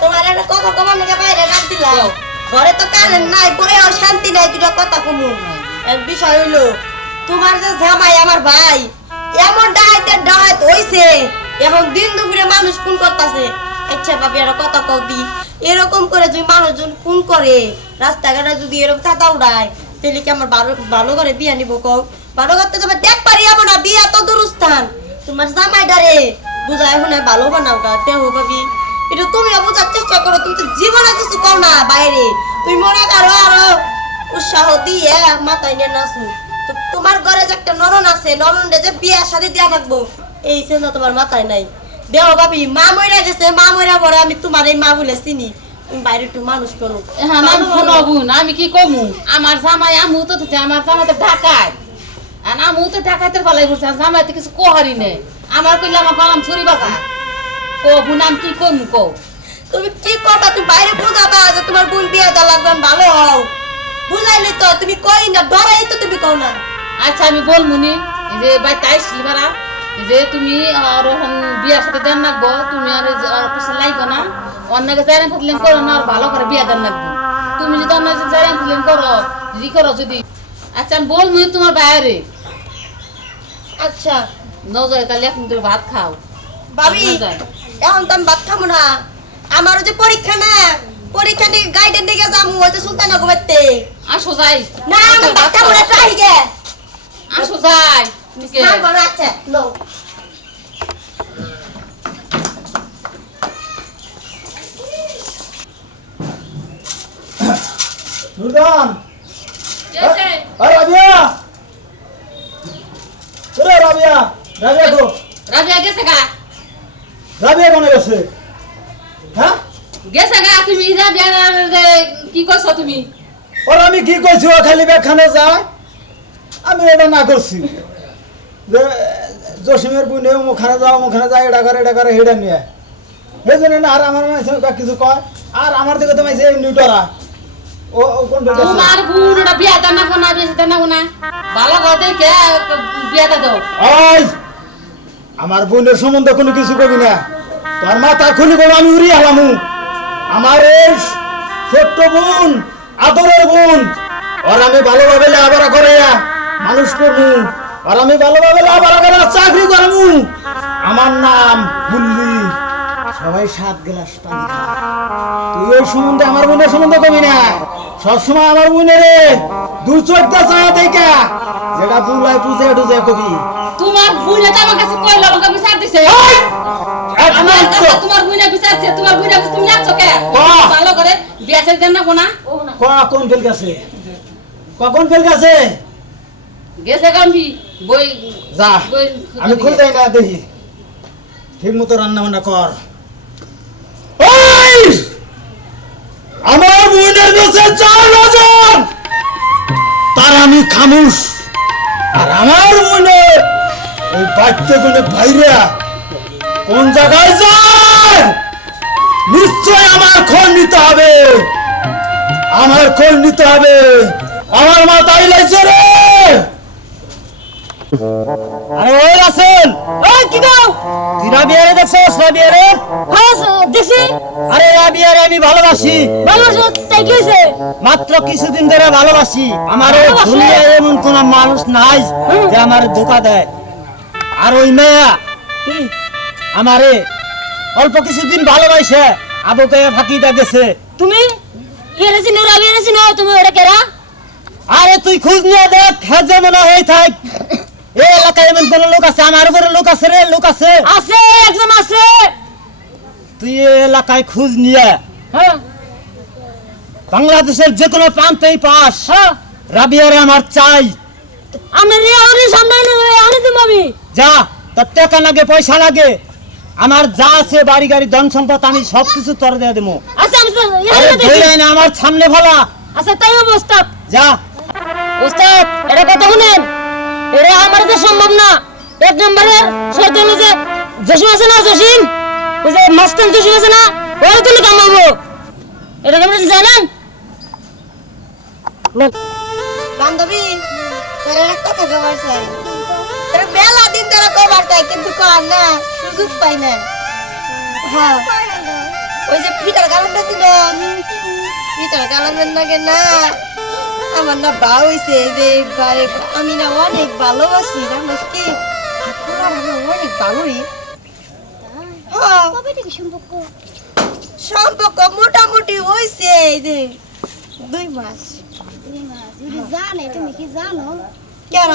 তোমার একটা কথা কবার নাকি বাইরে রাখ দিলাম ঘরে তো কারেন্ট নাই পরেও শান্তি নাই দুটো কথা কমু এক বিষয় হইলো তোমার যে জামাই আমার ভাই এমন ডাহাত হইছে এখন দিন দুপুরে মানুষ খুন করতেছে আচ্ছা ভাবি একটা কথা কও দি এরকম করে যদি মানুষজন খুন করে রাস্তাঘাটে যদি এরকম চাঁদা উড়ায় তাহলে কি আমার ভালো করে বিয়া নিব কও ভালো করতে যাবে দেখ পারি এমন না বিয়া তো দূরস্থান তোমার জামাইডারে বুঝায় শুনে ভালো বানাওটা দেহ ভাবি এটা তুমিও বোঝার চেষ্টা করো তুমি তো জীবনে কিছু কও না বাইরে তুমি মনে করো আরো উৎসাহ দিয়ে মাথায় নিয়ে নাচো তো তোমার ঘরে যে একটা নরন আছে নরনরে যে বিয়া শাদী দিয়া রাখবো এই চিন্তা তোমার মাথায় নাই দেহ ভাবি মা মইরা গেছে মা মইরা পরে আমি তোমার এই মা বলে চিনি তুমি বাইরে একটু মানুষ করো হ্যাঁ আমি শুনবুন আমি কি কমু আমার জামাই আমু তো আমার জামাই তো ঢাকায় আর আমু তো ঢাকাইতে ফেলাই করছে জামাই তো কিছু কোহারি নেই আমার কইলে আমার পালাম ছুরি বাজা কবু নাম কি কমু কও তুমি কি করবা তুমি বাইরে বুঝাবা যে তোমার বোন বিয়ে দেওয়া লাগবে ভালো হও বুঝাইলে তো তুমি কই না ডরাই তো তুমি কও না আচ্ছা আমি বলমুনি যে ভাই তাই শিবারা যে তুমি আর বিয়ার সাথে দেন রাখবো তুমি আর পিছনে লাগবে না অন্যকে জাইরাম ফিল্ম করো না আর ভালো করে বিয়া দেন রাখবো তুমি যদি অন্য জাইরাম ফিল্ম করো যদি করো যদি আচ্ছা আমি বলমুনি তোমার বাইরে আচ্ছা নজরে তাহলে এখন তুমি ভাত খাও ভাবি এখন তো আমি ভাত খাবো না আমারও যে পরীক্ষা না পরীক্ষা নিয়ে গাইডের দিকে যাবো ওই যে সুলতানা গোবাইতে আসো যাই না আমি ভাত খাবো না ট্রাই গে আসো যাই না বড় আছে নো নুরদান এসে আরে রাবিয়া ওরে রাবিয়া রাবিয়া গো রাবিয়া গেছে গা রাবিয়া কোনে গেছে হ্যাঁ গেছে গা তুমি রাবিয়া কি করছো তুমি ওর আমি কি কইছি ও খালি বেখানে যায় আমি এটা না করছি যে জসিমের বুনে মুখানে যায় এটা করে হেডা নিয়ে এই জন্য না আর আমার মাইছে কিছু কয় আর আমার দিকে তো মাইছে নিউটরা ও কোন বেটা তোমার বুনটা বিয়া দেন না কোনা বিয়া দেন না কোনা ভালো করে দেখে বিয়াটা দাও আই আমার বোনের সম্বন্ধে কোনো কিছু কবি না তোর মাথা খুলি বলো আমি উড়ি আলামু আমার এই ছোট্ট বোন আদরের বোন আর আমি ভালোভাবে আবার করে মানুষ করবো আর আমি ভালোভাবে আবার করে চাকরি করবো আমার নাম বুল্লি সবাই 7 গ্লাস পানি খায় তুই ওই সম্বন্ধে আমার বোনের সম্বন্ধে কবি না সবসময় আমার বোনের দু চোখটা চাওয়া দেখা যেটা বুলাই পুজে টুজে কবি তোমার বুইনা তো আমার কাছে কইলো আমাকে বিচার দিছে আমার কাছে তোমার বুইনা বিচারছে তোমার বুইনা তুমি যাচ্ছো কে ভালো করে বিয়া দেন না কোনা কোন ফেল গেছে কখন ফেল গেছে গেছে গাম্বি বই যা আমি খুল দেই না দেখি ঠিক মতো রান্না বান্না কর ওই আমার বোনের কাছে 4 হাজার তার আমি খামুশ আর আমার বোনে ওই বাচ্চা গুলো ভাইরা কোন জায়গায় যায় নিশ্চয় আমার খোঁজ নিতে হবে আমার মাথায় লাইছে রে আরে ওই আছেন ওই কি দাও রাবিয়ারে দেখছস রাবিয়ারে হ্যাঁ দেখছি আরে রাবিয়ারে আমি ভালোবাসি তাই কি হইছে মাত্র কিছুদিন ধরে ভালোবাসি আমার দুনিয়ায় এমন কোন মানুষ নাই যে আমার ধোঁকা দেয় আর ওই মেয়া আমারে অল্প কিছুদিন ভালোবাসে আবুকে ফাঁকি দা গেছে তুমি এরেছি না রাবিয়া এরেছি না তুমি ওটা কেরা আরে তুই খোঁজ নিয়ে দেখ হ্যাঁ যেমন হয়ে থাক এই এলাকায় এমন কোন লোক আছে আমার উপরে লোক আছে রে লোক আছে আছে একজন আছে তুই এই এলাকায় খোঁজ নিয়ে হ্যাঁ বাংলাদেশের যে কোনো প্রান্তেই পাস রাবিয়ারে আমার চাই আমি রিয়াউরি সামনে আনি তুমি আমি যা তোর টাকা লাগে পয়সা লাগে আমার যা আছে বাড়ি গাড়ি ধন সম্পদ আমি সবকিছু তোর দিয়ে দেবো আচ্ছা না আমার সামনে ভালা আচ্ছা তাই অবস্থা যা ওস্তাদ এটা কথা শুনেন এটা আমার তো সম্ভব না এক নম্বরের শর্ত হলো যে জসিম আছে না জসিম ওই যে মাস্তান জসিম আছে না ওরা তুমি কামাবো এটা কেমন জানেন বান্ধবী তোর একটা কথা বলছে তোর বেলা দিন ধরে কবার চাই কিন্তু কর না সুযোগ পাই না হ্যাঁ ওই যে পিটার গালামটা ছিল পিটার গালামের নাকি না আমার না বা হইছে যে আমি না অনেক ভালোবাসি জানিস কি অনেক ভালোই হ্যাঁ কবে থেকে সম্পর্ক? সম্পর্ক মোটামুটি হইছে এই যে 2 মাস যদি জানে তুমি কি জানো? কেন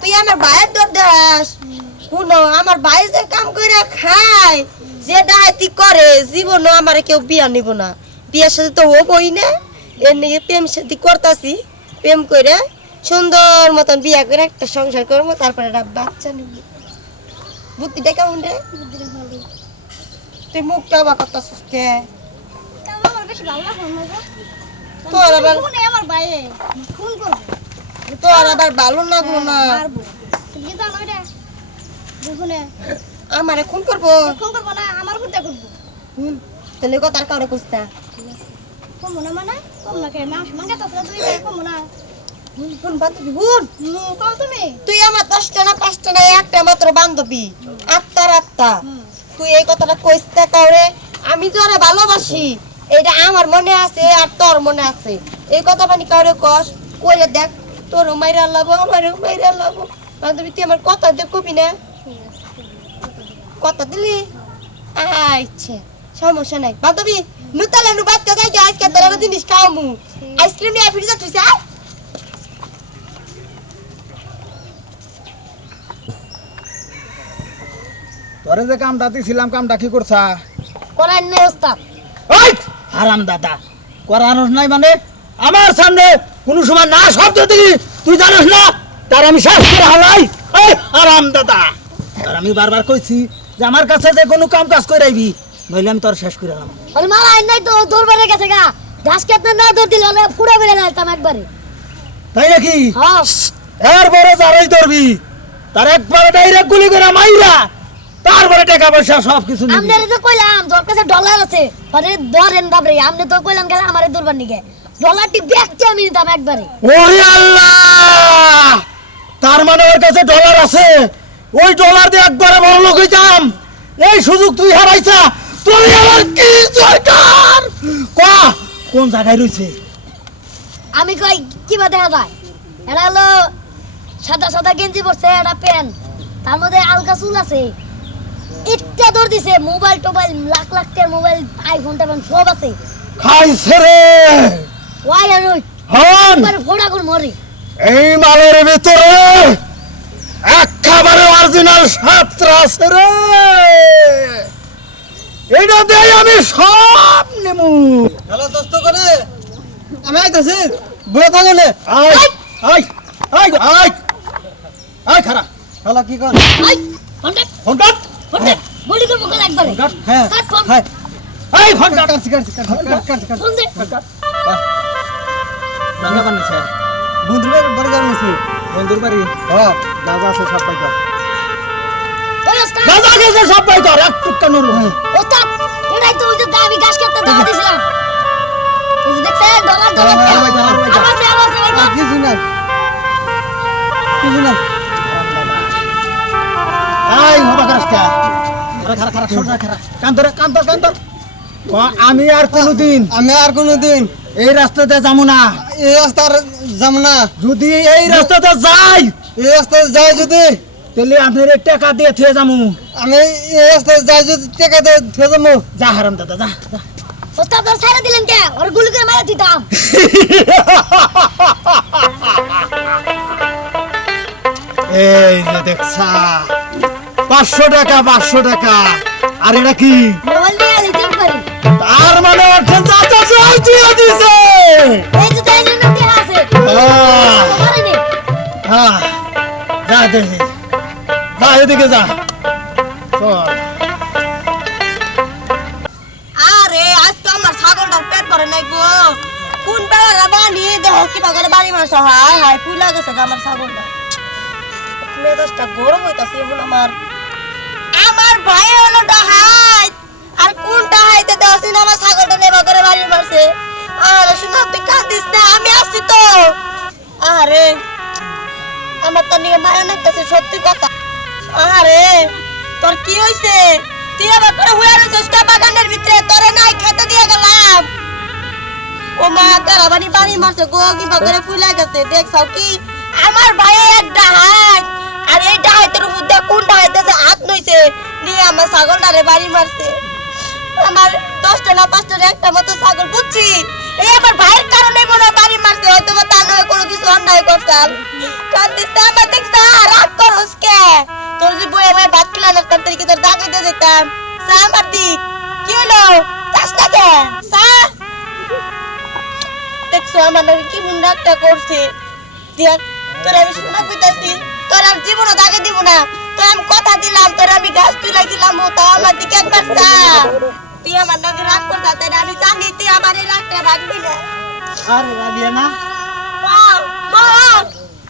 তুই আমার ভাইয়ের দর দাস শুনো আমার ভাই যে কাম করে খায় যে ডাহাতি করে জীবনও আমার কেউ বিয়া নিব না বিয়ের সাথে তো হবই না এর নিয়ে প্রেম সাথে করতাছি প্রেম করে সুন্দর মতন বিয়া করে একটা সংসার করবো তারপরে একটা বাচ্চা নিব বুদ্ধিটা কেমন রে বুদ্ধিটা ভালো। তুই মুখটা আবার করতাছিস কে তাও আমার বেশি ভালো লাগে না গো। তোর আবার ফোনে আমার বাইরে ফোন করবো তোর আবার ভালো লাগলো না মারবো। তুমি কি জানো এটা? বুঝুনে আমারে খুন করবো ফোন করবো না আমার হত্যা করবো। তাহলে কথার কারো কুস্তা কমো না মানে কম না কে মাংস মাংস তো তুই কমো না কোন বান্ধবী বোন কও তুমি তুই আমার 10টা না 5টা না একটা মাত্র বান্ধবী আত্মার আত্মা তুই এই কথাটা কইস না কাউরে আমি যারা ভালোবাসি এটা আমার মনে আছে আর তোর মনে আছে এই কথা মানে কাউরে কস কইলে দেখ তোর মাইরা লাবো আমারও মাইরা লাবো বান্ধবী তুই আমার কথা দিয়ে কবি না কথা দিলি আচ্ছা সমস্যা নাই বান্ধবী নুতালে নু বাচ্চা যাই আজকে তোর একটা জিনিস খাওয়ামু আইসক্রিম নিয়ে ফিরে যাচ্ছিস তোরে যে কামটা দিছিলাম কামটা কি করছা করার নেই ওস্তাদ ওই হারাম দাদা করানোর নাই মানে আমার সামনে কোনো সময় না শব্দ দিলি তুই জানিস না তার আমি শেষ করে হালাই এই হারাম দাদা আর আমি বারবার কইছি যে আমার কাছে যে কোনো কাম কাজ করে আইবি নইলে আমি তোর শেষ করে আলাম আরে মারা আই নাই তো দৌড় গেছে গা ঘাস কেটে না দৌড় দিলে হলে পুরো বেড়ে লাইতাম একবারে তাই নাকি হ্যাঁ এরপরে যারাই ধরবি তার একবারে ডাইরেক্ট গুলি করে মাইরা তারপরে টাকা পয়সা সব কিছু নিবি আমনে যে কইলাম তোর কাছে ডলার আছে আরে ধরেন বাবরে আমনে তো কইলাম গেলে আমারে দৌড়বার নিগে ডলারটি ব্যাগটি আমি নিতাম একবারে ওরে আল্লাহ তার মানে ওর কাছে ডলার আছে ওই ডলার দিয়ে একবারে বড় লোক হইতাম এই সুযোগ তুই হারাইছা তোর আমার কি দরকার কোন জায়গায় রইছে আমি কই কিবা দেখা যায় এটা হলো সাদা সাদা গেঞ্জি পরছে এটা প্যান্ট তার মধ্যে আলকা চুল আছে একটা দৌড় দিছে মোবাইল টোবাইল লাখ লাখ টাকার মোবাইল আইফোন টেফোন সব আছে খাইছে রে ওয়াই আর ওই হন একবারে ফোড়া করে মরে এই মালের ভিতরে একেবারে অরিজিনাল সাতটা আছে রে এটা দিয়ে আমি সব নেমু হ্যালো দোস্ত করে আমি আইতাছি বলে থাকলে I I I I I খারা হ্যালো কি কর আই কন্টাক্ট ফোনটা কন্টাক্ট বলি করবো কেন একবারে হ্যাঁ কাট ফোন হ্যাঁ এই ফোনটা কাটছি ফোন দে রান্না বান্নাছে বন্ধুর বাড়ি যাবেন নাকি বন্ধুর বাড়ি হ্যাঁ যা যা আছে সব পাইকা ওই ওস্তাদ দাদা গেছে সব পাই তোর এক টুকটা নরু ওস্তাদ এটাই তো ওই যে দামি ঘাস কাটতে দাও দিছিলাম এই যে দেখছেন ডলার ডলার হ্যাঁ, ভাই, হ্যাঁ, ভাই, আমার আছে ভাই আর কিছু নাই কিছু নাই আই হবা কাজটা খারা খারা সোজা খারা কান্তর আমি আর কোনদিন আমি আর কোনোদিন এই রাস্তাতে যাবো না এই রাস্তার যাব না যদি এই রাস্তাতে যাই এই রাস্তায় যাই যদি তাহলে আপনার টাকা দিয়ে থুয়ে যাবো আমি এই রাস্তায় যাই যদি টাকা দিয়ে থুয়ে যাবো যা হারাম দাদা যা যা। ওস্তাদ তোর ছাইরা দিলেন কে ওর গুলি করে মারা দিতাম এই যে দেখছা 500 টাকা আর এটা কি মোবাইল নিয়ে আলি চেক করি তার মানে অর্থ চাচা দিয়ে দিছে এই যে তাই নিয়ে নাকি আছে আহ, আমারে নে আহ, যা দেখি যা এদিকে যা চল আরে আজ তো আমার ছাগলটার পেট ভরে নাই গো কোন বেলা বানি দেখো কিবা করে বাড়ি মাছ হায় হায় ফুলা গেছে গো আমার ছাগলটা মেজাজটা গরম হইতাছে এখন আমার ভাই হলো ডাহাই আর কোন ডাহাইতে দেওয়াছি না আমার ছাগলটা নেবা করে বাড়ি মারছে আরে শোনা তুই কাঁদিস না আমি আসছি তো আরে আমার তো নিয়ে মায়া লাগতেছে সত্যি কথা আরে তোর কি হইছে তুই আবার পরে হুয়া রয়েছিস কা বাগানের ভিতরে তোরে নাই খেতে দিয়ে গেলাম ও মা তারা বাড়ি মারছে গো কি বাগরে ফুলে গেছে দেখছাও কি আমার ভাই এক ডাহাত আর এই ডাহাতের উপর দিয়ে কোন ডাহাতে যে হাত নইছে নিয়ে আমার ছাগলটারে বাড়ি মারছে আমার 10টা না 5টা একটা মতো ছাগল বুঝছি এই আমার ভাইয়ের কারণে মনে হয় বাড়ি মারছে হয়তো বা তার নয় কোনো কিছু অন্যায় করতাম কান্দিতে আমার দেখছা রাগ করস কে তোর যে বই আমার ভাত খেলা লাগতাম তোর কি তোর দাগে দিয়ে যেতাম চা আমার দিক কি হলো চাস না কে চা দেখছো আমার নাকি কি মন রাগটা করছে দেখ তোর আমি শোনা কইতাছি তোর আর জীবনও দাগে দিব না তোর আমি কথা দিলাম তোর আমি গাছ তুলে দিলাম তো আমার দিকে একবার চা তুই আমার নাকি রাগ করতা তাই আমি জানি তুই আমার এই রাগটা রাখবি না আরে রাগিয়া না মা মা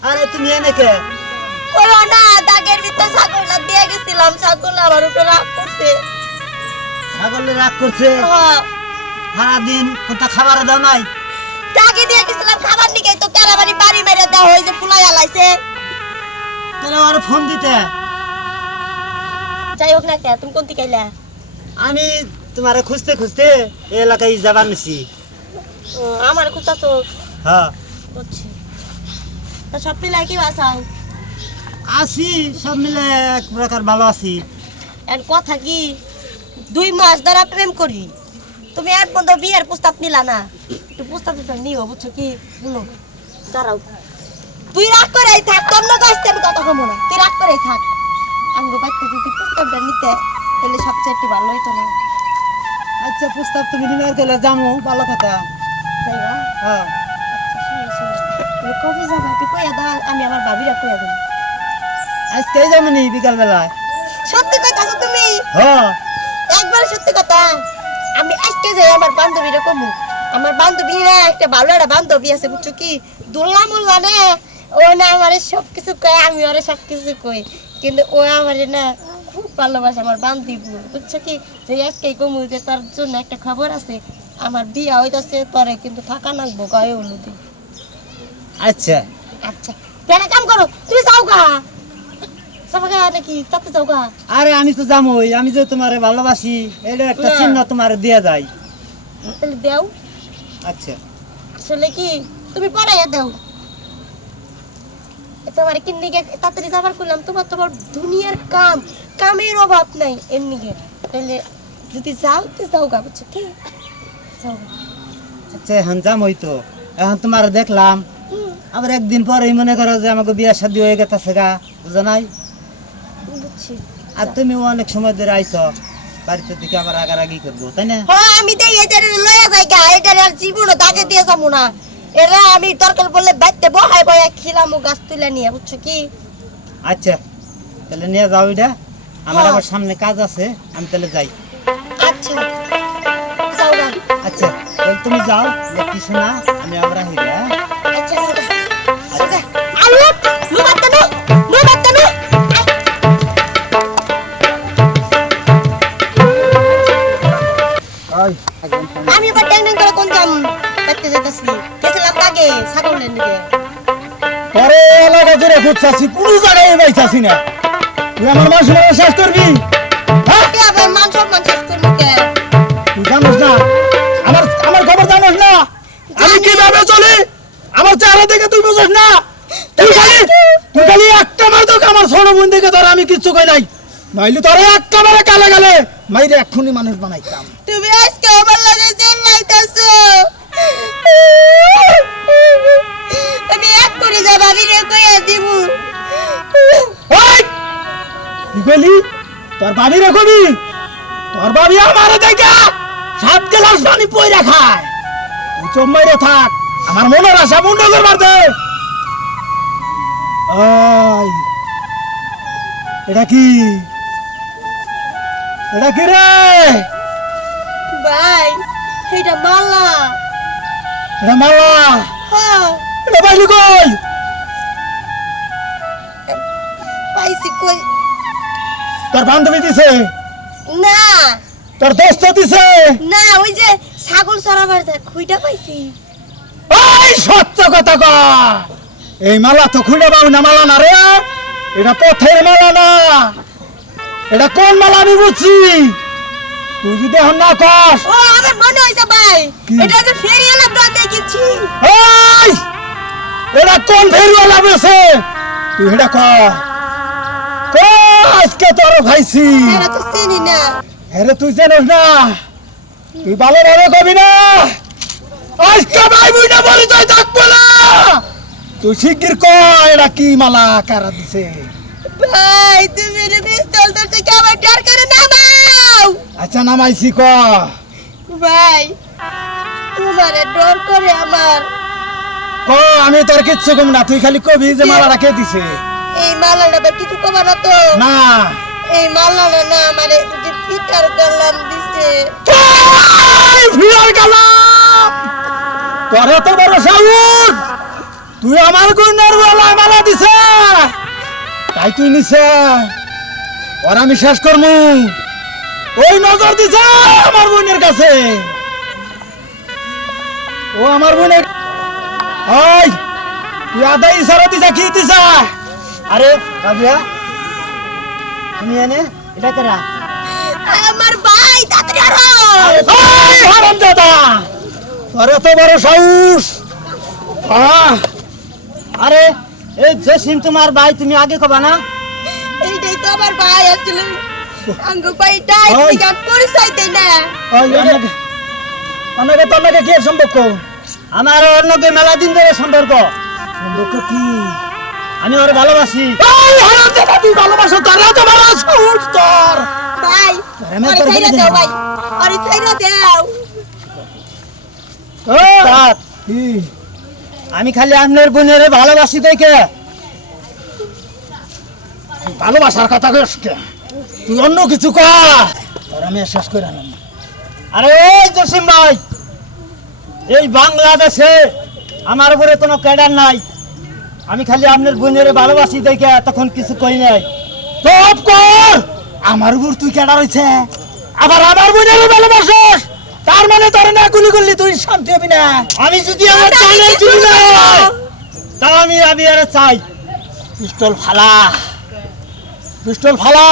আরে তুমি এনে কে কইও না দাগের ভিতর ছাগলটা দিয়ে গেছিলাম ছাগল আমার উপরে রাগ করছে ছাগলে রাগ করছে হ্যাঁ সারাদিন কোনটা খাবার দাও নাই দাগে দিয়ে গেছিলাম খাবার নিকে তো কেরাবানি বাড়ি মেরে দেওয়া হয়েছে ফুলাই আলাইছে তাহলে ওর ফোন দিতে যাই হোক না কে তুমি কোন দিকে আইলা আমি তোমারে খুঁজতে খুঁজতে এই এলাকায় যাবার নিছি আমার কুত্তা তো হ্যাঁ বুঝছি তা সব মিলাই কি বাসাও আছি সব মিলে এক প্রকার ভালো আছি এর কথা কি 2 মাস ধরে প্রেম করি তুমি এক বন্ধ বিয়ের প্রস্তাব নিলা না একটু প্রস্তাব দিতে নিও বুঝছো কি শুনো দাঁড়াও তুই রাগ করেই থাক তোর না গাছতে আমি কথা কমো না তুই রাগ করেই থাক আমি বাইতে যদি প্রস্তাবটা নিতে তাহলে সবচেয়ে একটু ভালো হইতো না আচ্ছা প্রস্তাব তুমি নিবার গেলে যামো ভালো কথা যাইবা হ্যাঁ তুমি কবে যাবা তুই কইয়া দাও আমি আমার ভাবিরা কইয়া দেব আজকে যাবো নি বিকাল বেলায় সত্যি কইতাছো তুমি হ্যাঁ একবার সত্যি কথা আমি আজকে যাই আমার বান্ধবীরা কমু আমার বান্ধবীরা একটা ভালো একটা বান্ধবী আছে বুঝছো কি দোল্লা মোল্লা না ও না আমার সব কিছু কয় আমি ওরে সব কিছু কই কিন্তু ও আমারে না খুব ভালোবাসে আমার বান্ধবী বুঝছো কি যে আজকে কমু যে তার জন্য একটা খবর আছে আমার বিয়া হইতাছে তোরে কিন্তু থাকা লাগবো গায়ে হলুদে আচ্ছা আচ্ছা কেন কাম করো তুমি যাও গা সবাই নাকি তাতে যাও গা আরে আমি তো যামই আমি যে তোমারে ভালোবাসি এটা একটা না। চিহ্ন তোমারে দিয়ে যায় তাহলে দেও আচ্ছা আসলে কি তুমি পড়াইয়া দাও তোমার কিন্দিকে তাড়াতাড়ি যাবার করলাম তোমার দুনিয়ার কামের অভাব নাই এমনিকে তাহলে যদি যাও তো যাও গা বুঝছো কি যাও গা। আচ্ছা এখন যামই তো এখন তোমার দেখলাম আবার একদিন পরেই মনে করো যে আমাকে বিয়ে শাদী হয়ে গেছে গা বুঝো নাই বুঝছি আর তুমিও অনেক সময় ধরে আইছো বাড়িতে দিকে আবার আগারাগি করবো তাই না হ্যাঁ আমি দেই এটার লয়া যাই গা এটার আর জীবনও দাগে দিয়ে যাবো না এরা আমি দরকার বললে বাইতে বহাই বয়া খিলামু গাছ তুলে নিয়ে বুঝছো কি আচ্ছা তাহলে নিয়ে যাও এটা আমার হ্যাঁ। আবার সামনে কাজ আছে আমি তাহলে যাই আচ্ছা যাও গা আচ্ছা তাহলে তুমি যাও কিছু না আমি আমরা হিরে হ্যাঁ আচ্ছা যাও গা যাও গা আলু নো বাত্তা নো আমি আবার ট্যাং ট্যাং করে কোন কাম করতে যেতেছি গেছিলাম আগে ছাগলের দিকে পরে এলাকা জুড়ে খুঁজছি কোনো জায়গায় পাইতাছি না তুই আমার মানুষ শেষ করবি হ্যাঁ কি আবার মান সম্মান শেষ করবো কে তুই জানোস না আমার আমার খবর জানোস না আমি কিভাবে চলি আমার চেহারা দেখে তুই বুঝছ না তুই খালি একটা মার তো আমার ছোট বোন দেখে তোর আমি কিচ্ছু কই নাই নইলে তোর একটা মারে কালে গেলে মাইরে এক্ষুনি মানুষ বানাইতাম তুমি আজকে আমার লাগে জেল লাইতাছো আমি এক করে যা ভাবি রে কইয়া দিমু ওই কি কইলি তোর ভাবি রে কবি তোর ভাবি আমারে দেখা 7 গ্লাস পানি পয়রা খায় তুই চুপ মাইরে থাক আমার মনের আশা বন্ধ করবার দে ওই এটা কি রে ভাই এটা মালা এটা মালা হ্যাঁ এটা পাইলি কই পাইছি কই তোর বান্ধবী দিছে না তোর দোস্ত দিছে না ওই যে ছাগল চড়াবার যায় খুইটা পাইছি ওই সত্য কথা কর এই মালা তো খুলে পাও না মালা না রে এটা পথের মালা না এটা কোন মালা আমি বুঝছি, তুই যদি এখন না কস। ও আমার মনে হইছে ভাই, কি? এটা যে ফেরিওয়ালা দোকানে কিনছি। এই, এটা কোন ফেরিওয়ালা বেছে, তুই এটা ক আজকে তোর ভাইছি। এরা তো চিনি না। আরে তুই জানিস না, তুই ভালোভাবে কবি না, আজকে ভাই বুঝা পরিচয় থাকবো না। তুই শিগগির ক এটা কি মালা কারা দিছে। ভাই তুমি রে পিস্তল ধরতে কি আমার ডর করে নামাও। আচ্ছা নামাইছি ক। ভাই তোমারে ডর করে আমার। ক আমি তোর কিচ্ছু কম না, তুই খালি কবি যে মালা রাখে দিছে। এই মালাটা বা কিছু কবা না তো। না এই মালাটা না আমারে যে পিটার গলাম দিছে। ফিরার কালাম তোর এত বড় সাউন্ড, তুই আমার গুণের বেলা মালা দিছে, তাই তুই নিছে। ওর আমি শেষ করমু, ওই নজর দিছে আমার বোনের কাছে। ও আমার বোনের ওই তুই আদায় ইশারা দিছা কি দিছা। আরে রাবিয়া, তুমি এনে এটা করা। আমার ভাই তাড়াতাড়ি আরো। এই হারামজাদা, তোর এত বড় সাহস। আরে এই জসিম তোমার ভাই, তুমি আগে কবা না। এইটাই তো আমার ভাই আসলে আঙ্গ ভাইটা ওই। ঠিক পরিচয় দেয় না। অনেকে তোর নাকি কি সম্পর্ক? আমার ওর লগে মেলা দিন ধরে সম্পর্ক। সম্পর্ক কি? আমি ওর ভালোবাসি। এই হারামজাদা, তুই ভালোবাসো, তোর এত বড় সাহস তোর। ভাই আমি আরে তোর ছাইরা বলে দাও দিলাম। ভাই, আরে ছাইরা দাও। তা, কি? আমি খালি আপনার বোনের ভালোবাসি দেখে। তুই ভালোবাসার কথা কইস কে? তুই অন্য কিছু কর, তোর আমি শেষ করে আনলাম। আরে এই জসিম ভাই, এই বাংলাদেশে আমার উপরে কোনো ক্যাডার নাই। আমি খালি আপনার বোনের ভালোবাসি দেখে তখন কিছু কই নাই। চুপ কর, আমার উপর তুই কেডা রইছে, আবার আমার বোনের ভালোবাসিস, তার মানে তোর না গুলি করলি তুই শান্তি হবি না। আমি যদি আমার জানে চুরি না হয়, তাও আমি রাবিয়ারে চাই। পিস্তল ফালা, পিস্তল ফালা।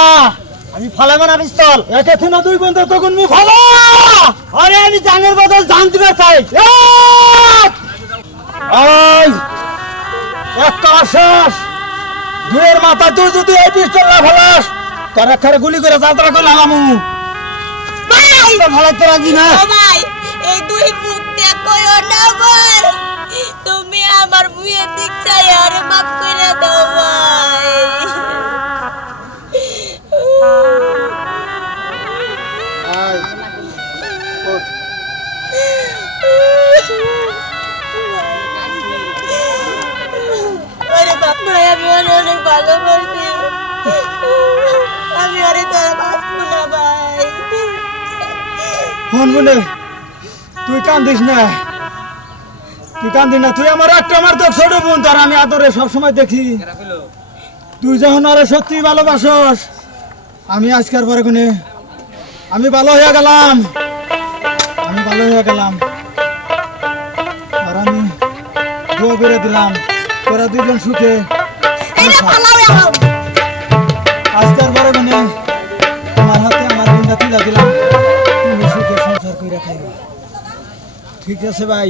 আমি ফালাবো না পিস্তল। একে থিনা দুই বন্ধু তখন মুখ ফালা। আরে আমি জানের বদল জান দিতে চাই। এই একটা শেষ, দুয়ের মাথা তুই যদি এই পিস্তল না ফালাস, তোর এখানে গুলি করে যাত্রা করলাম আমু। ভাই ফালাইতে রাজি না। ও ভাই এই দুই মুখ ত্যাগ কইও না ভাই, তুমি আমার মুয়ের দিক চাই আর মাফ করে দাও ভাই। আরে বাপ ভাই আমি ওরে অনেক ভালোবাসি, আমি আরে তোর বাঁচবো না ভাই। হন বলে তুই কান্দিস না, তুই কান্দিস না, তুই আমার একটা আমার তো ছোট বোন, তার আমি আদরে সবসময় দেখি। তুই যখন আরে সত্যি ভালোবাসস, আমি আজকের পরে কোনে আমি ভালো হয়ে গেলাম, আমি ভালো হয়ে গেলাম। আর আমি দোয়া করে দিলাম তোরা দুজন সুখে। এইটা পালাও এখন। আজকের পরে কোনে তোমার হাতে আমার বিন্দা তুলে দিলাম, তুমি সুখে সংসার করে খাইও। ঠিক আছে ভাই।